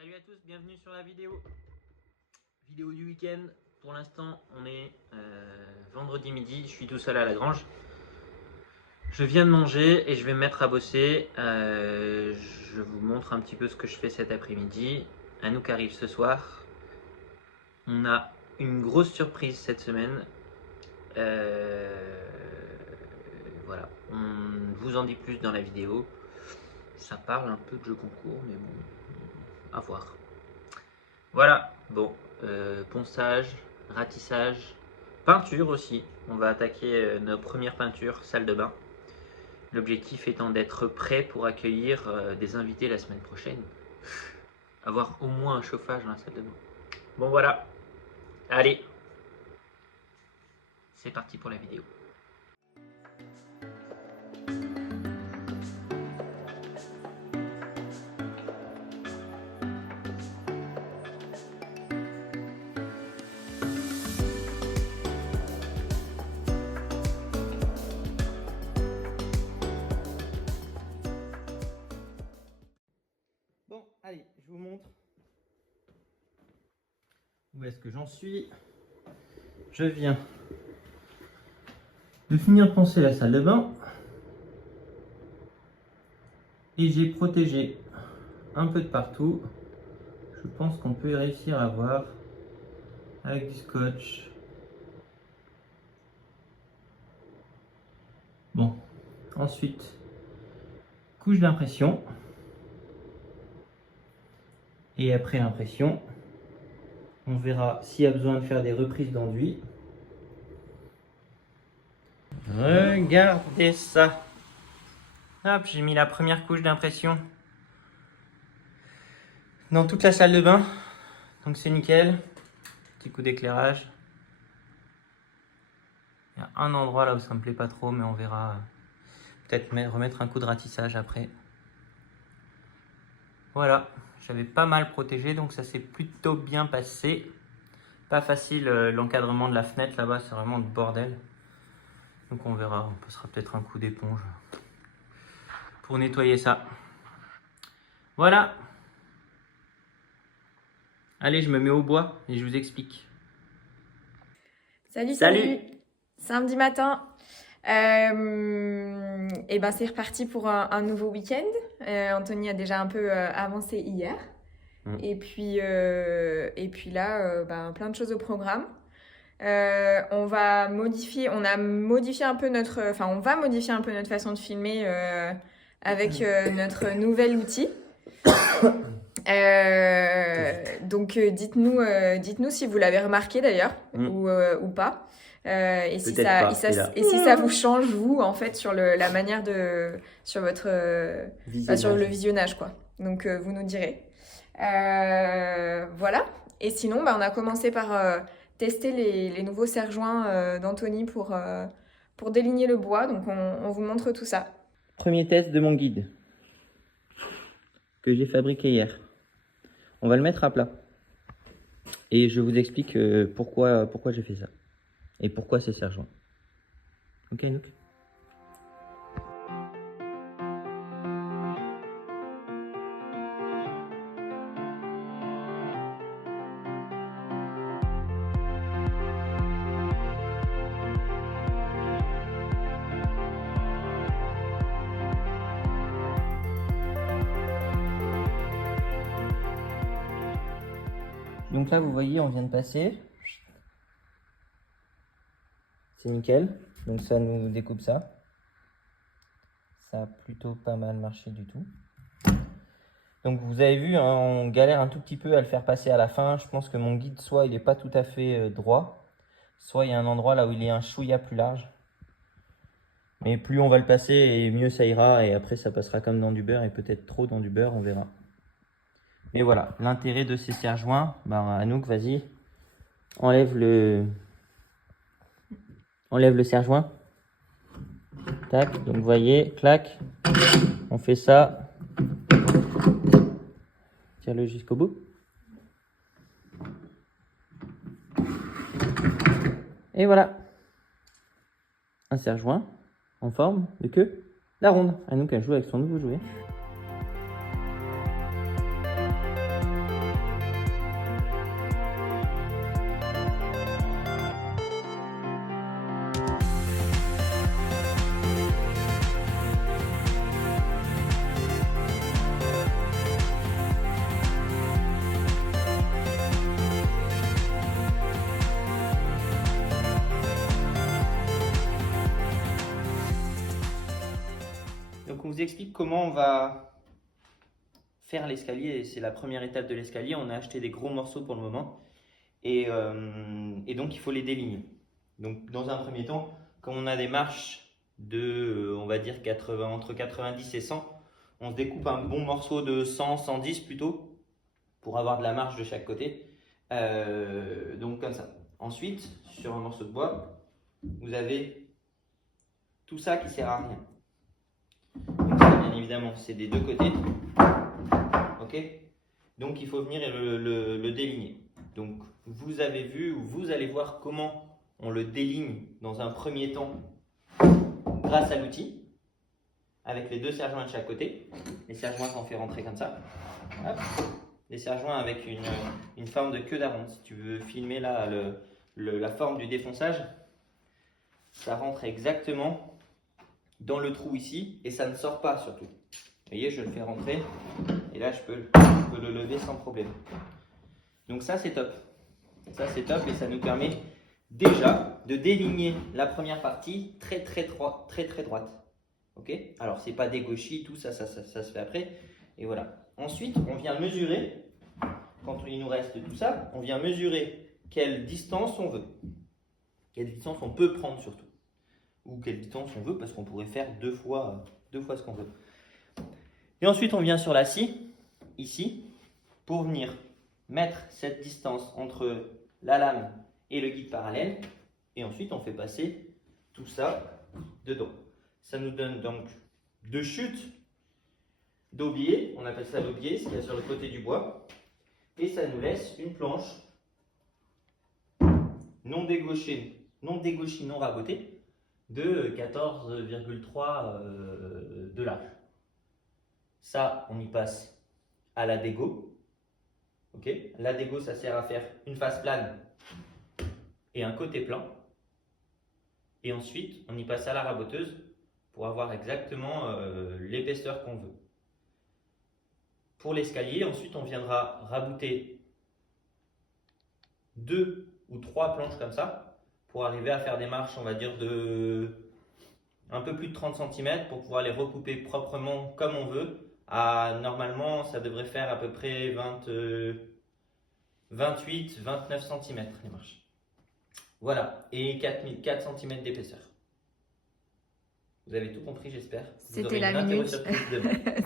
Salut à tous, bienvenue sur la vidéo du week-end. Pour l'instant on est vendredi midi, je suis tout seul à la grange. Je viens de manger et je vais me mettre à bosser. Je vous montre un petit peu ce que je fais cet après-midi. Anouk arrive ce soir. On a une grosse surprise cette semaine. Voilà, on vous en dit plus dans la vidéo. Ça parle un peu de jeu concours, mais bon, à voir. Voilà, bon, ponçage, ratissage, peinture aussi. On va attaquer nos premières peintures, salle de bain. L'objectif étant d'être prêt pour accueillir des invités la semaine prochaine. Avoir au moins un chauffage dans la salle de bain. Bon voilà, allez, c'est parti pour la vidéo. Bon, allez, je vous montre où est-ce que j'en suis. Je viens de finir de poncer la salle de bain et j'ai protégé un peu de partout. Je pense qu'on peut réussir à voir avec du scotch. Bon, ensuite, couche d'impression. Et après l'impression, on verra s'il y a besoin de faire des reprises d'enduit. Regardez ça. Hop, j'ai mis la première couche d'impression dans toute la salle de bain. Donc c'est nickel. Petit coup d'éclairage. Il y a un endroit là où ça me plaît pas trop, mais on verra. Peut-être remettre un coup de ratissage après. Voilà, j'avais pas mal protégé, donc ça s'est plutôt bien passé. Pas facile l'encadrement de la fenêtre là-bas, c'est vraiment le bordel. Donc on verra, on passera peut-être un coup d'éponge pour nettoyer ça. Voilà. Allez, je me mets au bois et je vous explique. Salut. Samedi matin. Et ben c'est reparti pour un nouveau week-end. Anthony a déjà un peu avancé hier. Et puis là, plein de choses au programme. On va modifier un peu notre façon de filmer avec notre nouvel outil. Donc dites-nous si vous l'avez remarqué d'ailleurs ou pas. Et si ça vous change vous en fait sur la manière sur votre sur le visionnage quoi. Donc vous nous direz. Voilà. Et sinon on a commencé par tester les nouveaux serre-joints d'Anthony pour déligner le bois. Donc on vous montre tout ça. Premier test de mon guide que j'ai fabriqué hier. On va le mettre à plat. Et je vous explique pourquoi j'ai fait ça. Et pourquoi c'est serre-joint. Ok, Anouk ? Donc là, vous voyez, on vient de passer. C'est nickel. Donc ça nous découpe ça. Ça a plutôt pas mal marché du tout. Donc vous avez vu, hein, on galère un tout petit peu à le faire passer à la fin. Je pense que mon guide, soit il n'est pas tout à fait droit, soit il y a un endroit là où il est un chouïa plus large. Mais plus on va le passer et mieux ça ira. Et après ça passera comme dans du beurre et peut-être trop dans du beurre, on verra. Mais voilà, l'intérêt de ces serre-joints, Anouk, vas-y, enlève le serre-joint. Tac, donc vous voyez, clac, on fait ça. Tire-le jusqu'au bout. Et voilà. Un serre-joint en forme de queue, la ronde. Anouk, elle joue avec son nouveau jouet. vous explique comment on va faire l'escalier. C'est la première étape de l'escalier. On a acheté des gros morceaux pour le moment. Et donc, il faut les déligner. Donc, dans un premier temps, comme on a des marches de, on va dire, entre 90 et 100, on se découpe un bon morceau de 100, 110 plutôt, pour avoir de la marge de chaque côté. Donc, comme ça. Ensuite, sur un morceau de bois, vous avez tout ça qui sert à rien. Donc, ça, bien évidemment, c'est des deux côtés. Ok? Donc, il faut venir et le déligner. Donc, vous avez vu ou vous allez voir comment on le déligne dans un premier temps grâce à l'outil, avec les deux serre-joints de chaque côté. Les serre-joints qu'on fait rentrer comme ça. Hop. Les serre-joints avec une forme de queue d'aronde. Si tu veux filmer là la forme du défonçage, ça rentre exactement dans le trou ici et ça ne sort pas surtout. Vous voyez, je le fais rentrer et là je peux le lever sans problème. Donc ça c'est top. Ça c'est top et ça nous permet déjà de déligner la première partie très droite. Ok? Alors c'est pas des gauchis, tout ça se fait après. Et voilà. Ensuite on vient mesurer, quand il nous reste tout ça, on vient mesurer quelle distance on veut. Quelle distance on peut prendre surtout. Ou quelle distance on veut parce qu'on pourrait faire deux fois ce qu'on veut. Et ensuite on vient sur la scie, ici, pour venir mettre cette distance entre la lame et le guide parallèle. Et ensuite on fait passer tout ça dedans. Ça nous donne donc deux chutes d'aubier, on appelle ça l'aubier, ce qu'il y a sur le côté du bois. Et ça nous laisse une planche non dégauchée, non rabotée, de 14,3 de large. Ça, on y passe à la dégo. Okay. La dégo, ça sert à faire une face plane et un côté plan. Et ensuite, on y passe à la raboteuse pour avoir exactement l'épaisseur qu'on veut. Pour l'escalier, ensuite, on viendra rabouter 2 ou 3 planches comme ça pour arriver à faire des marches, on va dire, de un peu plus de 30 cm pour pouvoir les recouper proprement comme on veut. Normalement, ça devrait faire à peu près 28-29 cm les marches. Voilà, et 4 cm d'épaisseur. Vous avez tout compris, j'espère. C'était la minute.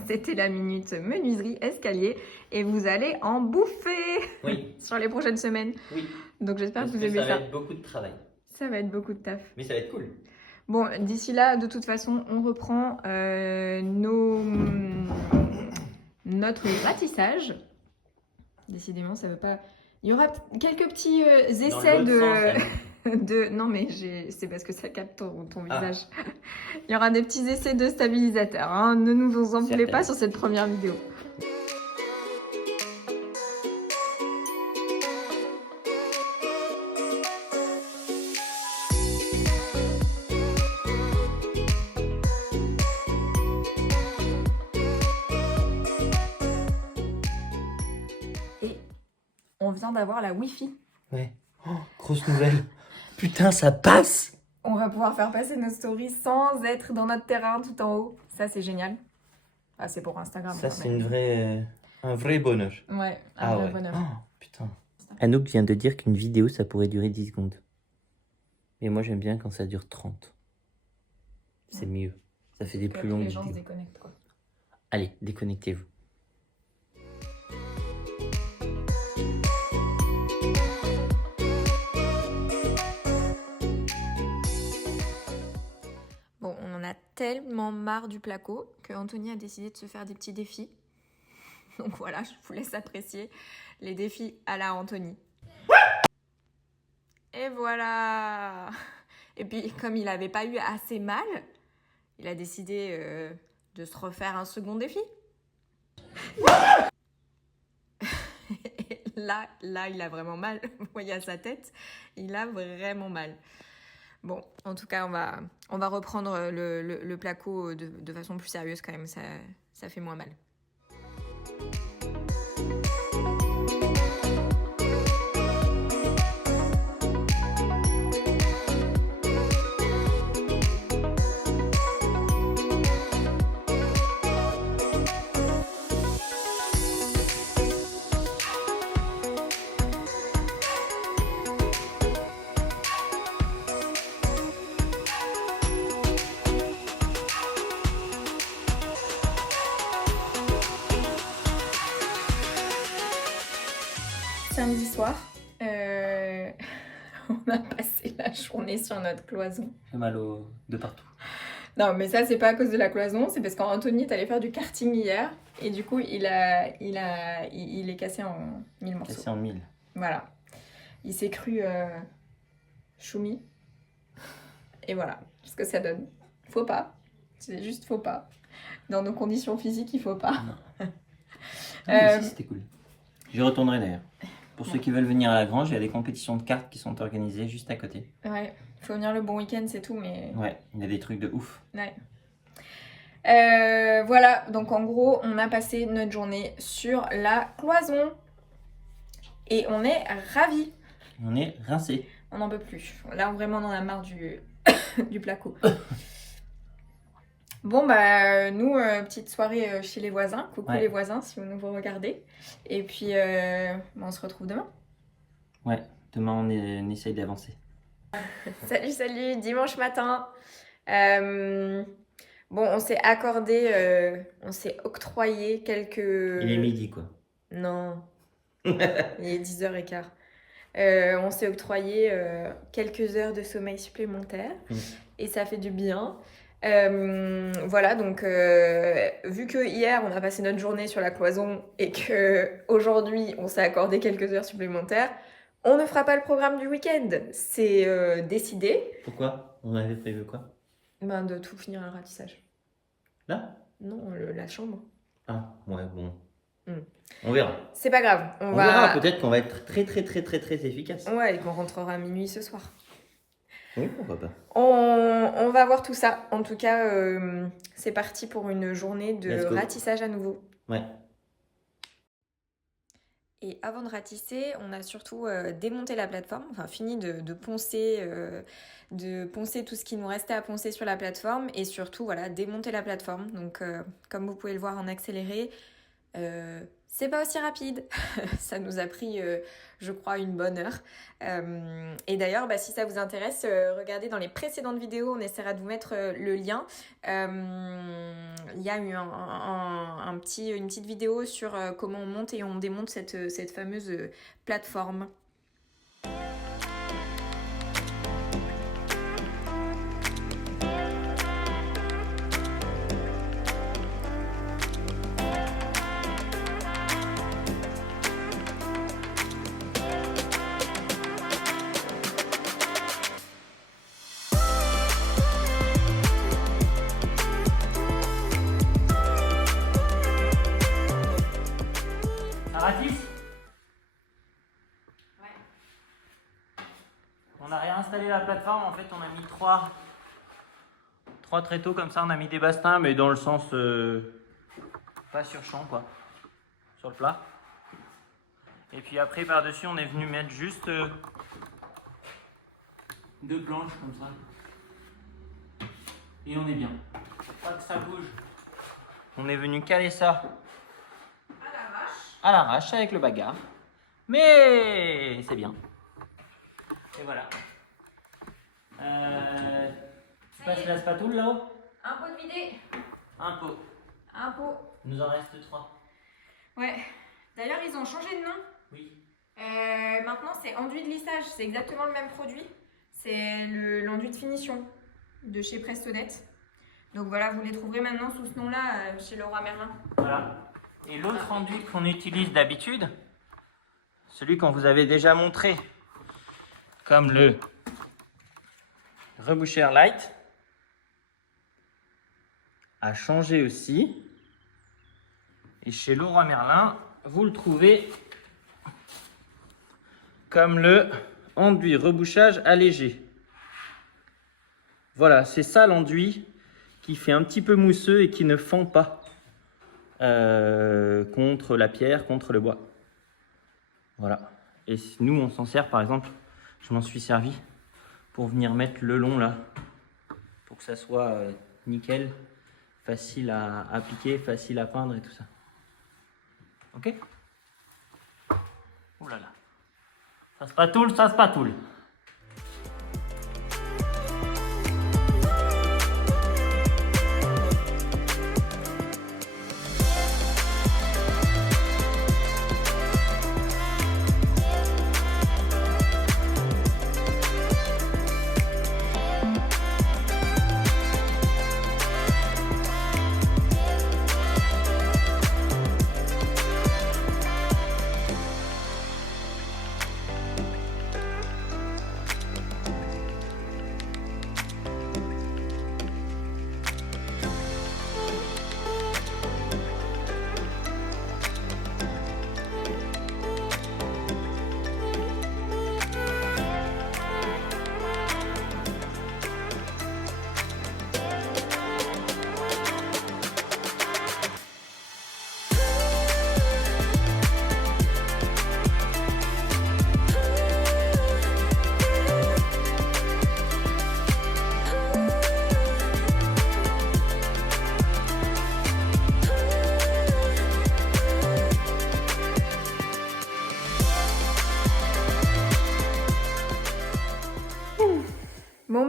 C'était la minute menuiserie escalier et vous allez en bouffer sur les prochaines semaines. Oui. Donc j'espère que vous aimez ça. Ça va être beaucoup de travail. Ça va être beaucoup de taf. Mais ça va être cool. Bon, d'ici là, de toute façon, on reprend notre ratissage. Décidément, ça veut pas. Il y aura quelques petits essais Non, mais c'est parce que ça capte ton visage. Il y aura des petits essais de stabilisateur. Hein. Ne nous en voulez pas sur cette première vidéo. Et on vient d'avoir la Wi-Fi. Ouais. Oh, grosse nouvelle. Putain, ça passe! On va pouvoir faire passer nos stories sans être dans notre terrain tout en haut. Ça, c'est génial. Ah, c'est pour Instagram. Ça, c'est un vrai bonheur. Ouais, un vrai bonheur. Oh, putain. Anouk vient de dire qu'une vidéo, ça pourrait durer 10 secondes. Mais moi, j'aime bien quand ça dure 30. C'est mieux. Ça fait des plus longues vidéos. Les gens se déconnectent, quoi. Allez, déconnectez-vous. Bon, on en a tellement marre du placo que Anthony a décidé de se faire des petits défis. Donc voilà, je vous laisse apprécier les défis à la Anthony. Et voilà! Et puis, comme il n'avait pas eu assez mal, il a décidé de se refaire un second défi. Et là, il a vraiment mal. Vous voyez à sa tête, il a vraiment mal. Bon, en tout cas, on va reprendre le placo de façon plus sérieuse quand même, ça fait moins mal. samedi soir. On a passé la journée sur notre cloison. J'ai mal de partout. Non, mais ça, c'est pas à cause de la cloison, c'est parce qu'Anthony est allé faire du karting hier et du coup, il est cassé en 1000 morceaux. Cassé en 1000. Voilà. Il s'est cru choumi. Et voilà, ce que ça donne. Faut pas. C'est juste faut pas. Dans nos conditions physiques, il faut pas. Non. Mais si, c'était cool. J'y retournerai d'ailleurs. Pour ceux qui veulent venir à la grange, il y a des compétitions de cartes qui sont organisées juste à côté. Ouais, faut venir le bon week-end, c'est tout, mais... Ouais, il y a des trucs de ouf. Ouais. Voilà, donc en gros, on a passé notre journée sur la cloison. Et on est ravis. On est rincés. On n'en peut plus. Là, vraiment, on en a marre du, du placo. Bon, bah, nous, petite soirée chez les voisins. Coucou Ouais. les voisins, si vous nous regardez. Et puis, on se retrouve demain. Ouais, demain on essaye d'avancer. Salut, salut, dimanche matin. Bon, on s'est accordé, on s'est octroyé quelques... Il est midi quoi. Non, il est 10h15. On s'est octroyé quelques heures de sommeil supplémentaires et ça fait du bien. Voilà, donc vu que hier on a passé notre journée sur la cloison et que aujourd'hui on s'est accordé quelques heures supplémentaires, on ne fera pas le programme du week-end. C'est décidé. Pourquoi? On avait prévu quoi? Ben, de tout finir à ratissage. Là? Non, la chambre. Ah, ouais, bon. Mm. On verra. C'est pas grave. On verra, peut-être qu'on va être très efficace. Ouais, et qu'on rentrera à minuit ce soir. Oui, pourquoi pas. On va voir tout ça. En tout cas, c'est parti pour une journée de Let's go. ratissage à nouveau. Ouais. Et avant de ratisser, on a surtout démonté la plateforme, enfin fini de poncer tout ce qui nous restait à poncer sur la plateforme et surtout voilà, démonter la plateforme. Donc comme vous pouvez le voir en accéléré, c'est pas aussi rapide. Ça nous a pris, je crois, une bonne heure. Et d'ailleurs, si ça vous intéresse, regardez dans les précédentes vidéos, on essaiera de vous mettre le lien. Il y a eu une petite vidéo sur comment on monte et on démonte cette fameuse plateforme. Ça ratisse? Ouais. On a réinstallé la plateforme, en fait on a mis trois tréteaux comme ça, on a mis des bastins mais dans le sens pas sur champ quoi, sur le plat. Et puis après par dessus on est venu mettre juste deux planches comme ça. Et on est bien. Pas que ça bouge. On est venu caler ça à l'arrache avec le bagarre. Mais c'est bien. Et voilà. Tu passes la spatule là-haut? Un pot de vider. Un pot. Un pot. Il nous en reste 3. Ouais. D'ailleurs, ils ont changé de nom. Oui. Maintenant, c'est enduit de lissage. C'est exactement le même produit. C'est l'enduit de finition de chez Prestonet. Donc voilà, vous les trouverez maintenant sous ce nom-là chez Leroy Merlin. Voilà. Et l'autre enduit qu'on utilise d'habitude, celui qu'on vous avait déjà montré, comme le Reboucher Light, a changé aussi. Et chez Leroy Merlin, vous le trouvez comme le enduit rebouchage allégé. Voilà, c'est ça l'enduit qui fait un petit peu mousseux et qui ne fond pas contre la pierre, contre le bois. Voilà. Et nous, on s'en sert, par exemple, je m'en suis servi pour venir mettre le long là, pour que ça soit nickel, facile à appliquer, facile à peindre et tout ça. Ok? Ouh là là. Ça se patoule, ça se patoule.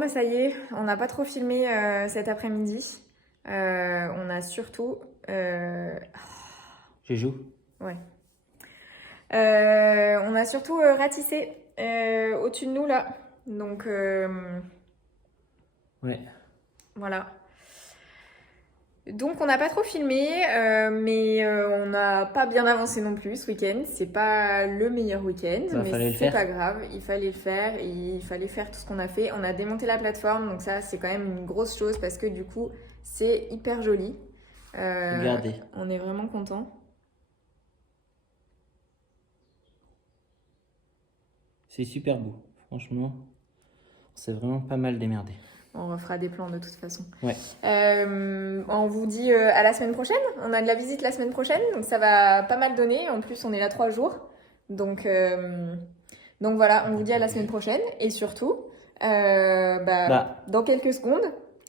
bah ça y est, on n'a pas trop filmé cet après-midi. On a surtout... Je joue. Ouais. On a surtout ratissé au-dessus de nous là. Donc Ouais. voilà. Donc on n'a pas trop filmé, mais on n'a pas bien avancé non plus ce week-end. C'est pas le meilleur week-end, Bah, mais fallait le c'est faire. pas grave. Il fallait le faire, il fallait faire tout ce qu'on a fait. On a démonté la plateforme, donc ça c'est quand même une grosse chose parce que du coup c'est hyper joli. Regardez. On est vraiment content. C'est super beau. Franchement, on s'est vraiment pas mal démerdé. On refera des plans de toute façon. Ouais. On vous dit à la semaine prochaine. On a de la visite la semaine prochaine, donc ça va pas mal donner. En plus, on est là 3 jours. Donc voilà, on vous dit à la semaine prochaine. Et surtout, dans quelques secondes,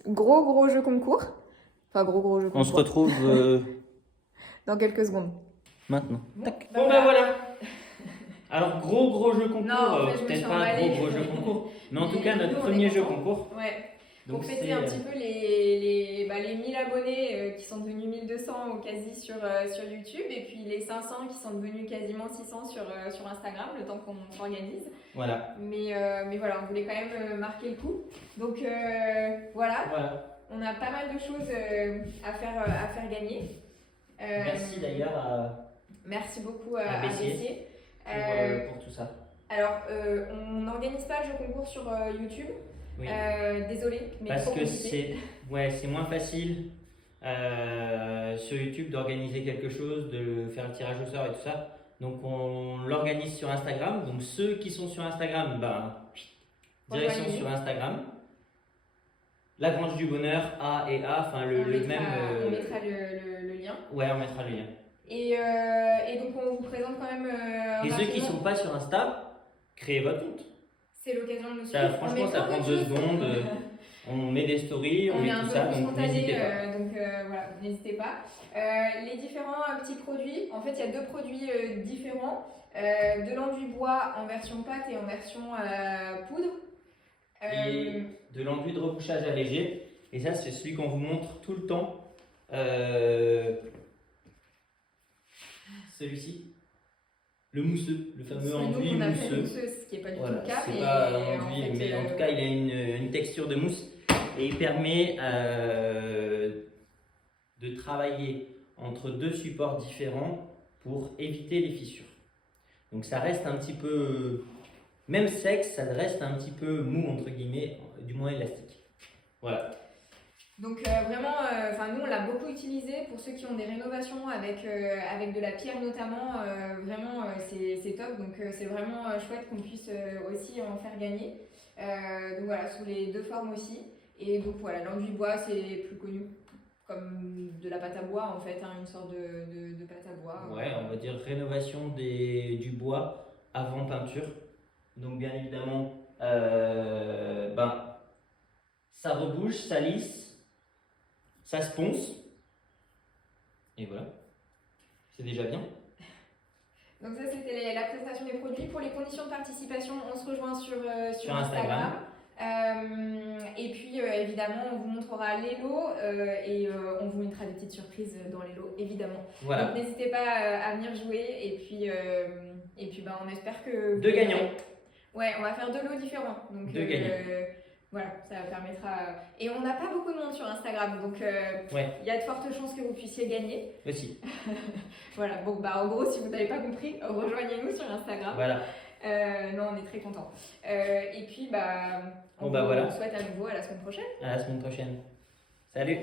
gros jeu concours. Enfin, gros jeu concours. On se retrouve dans quelques secondes. maintenant. Tac. Bon bah voilà. Alors gros jeu concours, Non, en fait, je me peut-être suis pas emballée. gros jeu concours, mais en tout Mais cas notre nous, on premier est jeu contents. concours. Ouais. Donc Pour fêter c'est un petit peu les 1000 abonnés qui sont devenus 1200 ou quasi sur YouTube, et puis les 500 qui sont devenus quasiment 600 sur Instagram, le temps qu'on s'organise. Voilà. Mais voilà, on voulait quand même marquer le coup. Donc voilà, on a pas mal de choses à faire gagner. Merci d'ailleurs Merci beaucoup à à Bessier Bessier. pour tout ça. Alors, on n'organise pas le jeu concours sur YouTube. Oui. Désolée, mais Parce trop que compliqué. c'est moins facile sur YouTube d'organiser quelque chose, de faire le tirage au sort et tout ça. Donc on l'organise sur Instagram. Donc ceux qui sont sur Instagram, direction Rejoignez-nous. sur Instagram. La Grange du Bonheur, A et A, enfin le même. On mettra le lien. Ouais, on mettra le lien. Et donc on vous présente quand même. Et ceux qui rapidement. sont pas sur Insta, créez votre compte. C'est l'occasion de nous Ça, suivre. franchement, On met ça plein prend de 2 choses. secondes. On met des stories, on On est met un tout peu ça, plus donc n'hésitez spontané, pas. donc voilà, n'hésitez pas. Les différents petits produits, en fait il y a 2 produits différents. De l'enduit bois en version pâte et en version poudre. Et de l'enduit de rebouchage allégé. Et ça, c'est celui qu'on vous montre tout le temps. Celui-ci. Le mousseux, le fameux enduit nous, on appelle mousseux. mousseux, ce qui n'est pas du Voilà, tout le cas. c'est pas un enduit, mais en tout cas, il a une texture de mousse et il permet de travailler entre 2 supports différents pour éviter les fissures. Donc ça reste un petit peu, même sec, ça reste un petit peu mou entre guillemets, du moins élastique. Voilà. Donc vraiment, nous on l'a beaucoup utilisé pour ceux qui ont des rénovations avec de la pierre notamment, vraiment c'est top, donc c'est vraiment chouette qu'on puisse aussi en faire gagner. Donc voilà, sous les 2 formes aussi. Et donc voilà, l'enduit bois c'est plus connu comme de la pâte à bois en fait, une sorte de pâte à bois. Ouais, on va dire rénovation du bois avant peinture. Donc bien évidemment, ça rebouche, ça lisse. Ça se ponce. Et voilà. C'est déjà bien. Donc ça c'était la présentation des produits. Pour les conditions de participation, on se rejoint sur Instagram. Et puis évidemment on vous montrera les lots et on vous mettra des petites surprises dans les lots évidemment. Voilà. Donc n'hésitez pas à venir jouer et puis on espère que... 2 gagnants. Ouais, on va faire 2 lots différents. Donc 2 gagnants. voilà, ça permettra... Et on n'a pas beaucoup de monde sur Instagram, donc il y a de fortes chances que vous puissiez gagner. Aussi. Voilà, bon en gros, si vous n'avez pas compris, rejoignez-nous sur Instagram. Voilà. Non, on est très contents. Et puis, on vous voilà. souhaite à nouveau à la semaine prochaine. À la semaine prochaine. Salut.